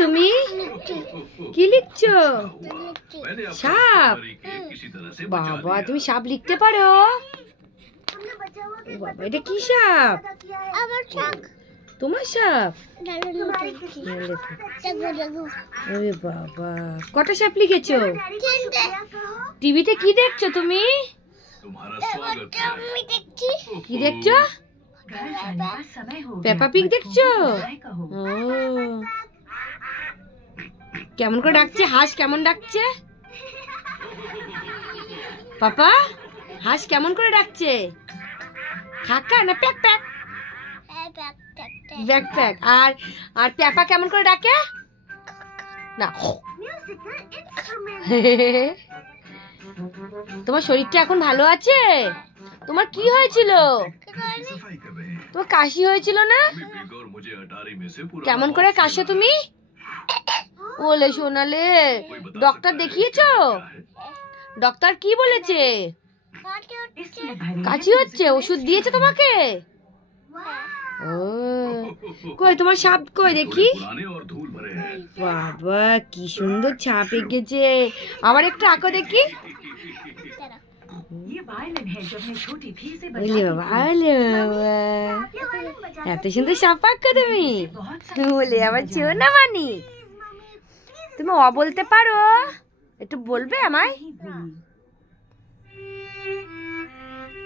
তুমি কি লিখছো? সাপ। বাবা তুমি সাপ লিখতে পারো? বাবা এটা কি সাপ? তোমার সাপ? আরে বাবা কটা সাপ লিখেছো? টিভিতে কি দেখছো তুমি? কি দেখছো? পেপা পিগ দেখছো? ও কেমন করে ডাকছে? হাঁস কেমন ডাকছে? পাপা হাঁস কেমন করে ডাকছে? খাকা না প্যাক প্যাক? প্যাক প্যাক। আর আর পেপা কেমন করে ডাকে? না। তোমার শরীরটা এখন ভালো আছে? তোমার কি হয়েছিল? তোমার কাশি হয়েছিল না? কেমন করে কাশো তুমি? ওলে সোনালে ডক্টর দেখিয়েছো? ডক্টর কি বলেছে? কাশি হচ্ছে, ওষুধ দিয়েছে তোমাকে? ও কই তোমার সাপ কই দেখি? বাবা কি সুন্দর ছাপ এঁকেছে। আবার একটু আঁকো দেখি। এত সুন্দর সাপ আঁকো তুমি? বলে আবার চেও না মানি? তুমি অ বলতে পারো? একটু বলবে আমায়?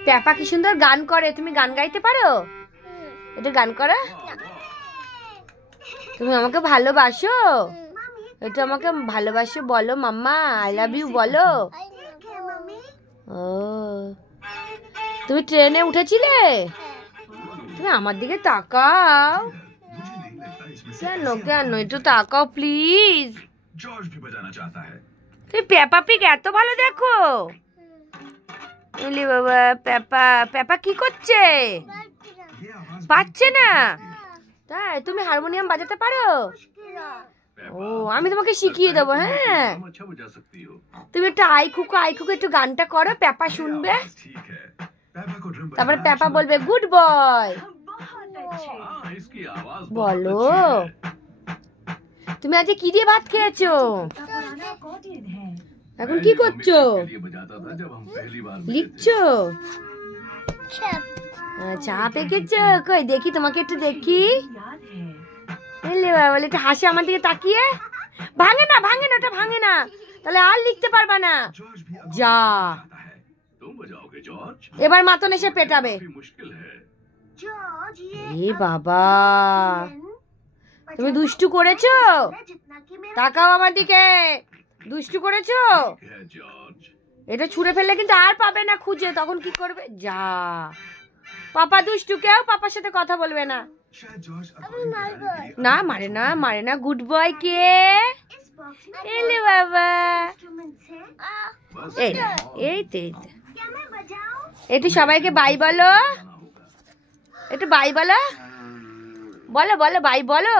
পেপা কি সুন্দর গান করে, তুমি গান গাইতে পারো? একটু গান করো। তুমি আমাকে ভালোবাসো? একটু আমাকে ভালোবাসো বলো মাম্মা, আই লাভ ইউ বলো। ও তুমি ট্রেনে উঠেছিলে? তুমি আমার দিকে তাকাও। কেন কেন একটু তাকাও প্লিজ। তুমি পেপা পিগ এত ভালো দেখো? বাবা পেপা পেপা কি করছে? পাচ্ছে না? তাই তুমি হারমোনিয়াম বাজাতে পারো? ও আমি তোমাকে শিখিয়ে দেবো। হ্যাঁ তুমি একটু আই খুকো একটু গানটা করো, পেপা শুনবে। তারপরে পেপা বলবে গুড বয় বলো। তুমি আজকে কি দিয়ে ভাত খেয়েছো? এখন কি করছো? লিখছো? চাপ এঁকেছো? কই দেখি তোমাকে একটু দেখি। বলে একটু হাসি আমার দিকে তাকিয়ে। ভাঙে না ওটা ভাঙে না, তাহলে আর লিখতে পারবা না। যা এবার মাতন এসে পেটাবে। এ বাবা তুমি দুষ্টু করেছো? তাকাও আমার দিকে। দুষ্টু করেছো? এটা ছুঁড়ে ফেললে কিন্তু আর পাবে না খুঁজে, তখন কি করবে? যা পাপা দুষ্টু, কেউ পাপার সাথে কথা বলবে না। না মারে না গুড বয় কে? এলে বাবা এই তো একটু সবাইকে বাই বলো। একটু বাই বলো বলো বাই বলো।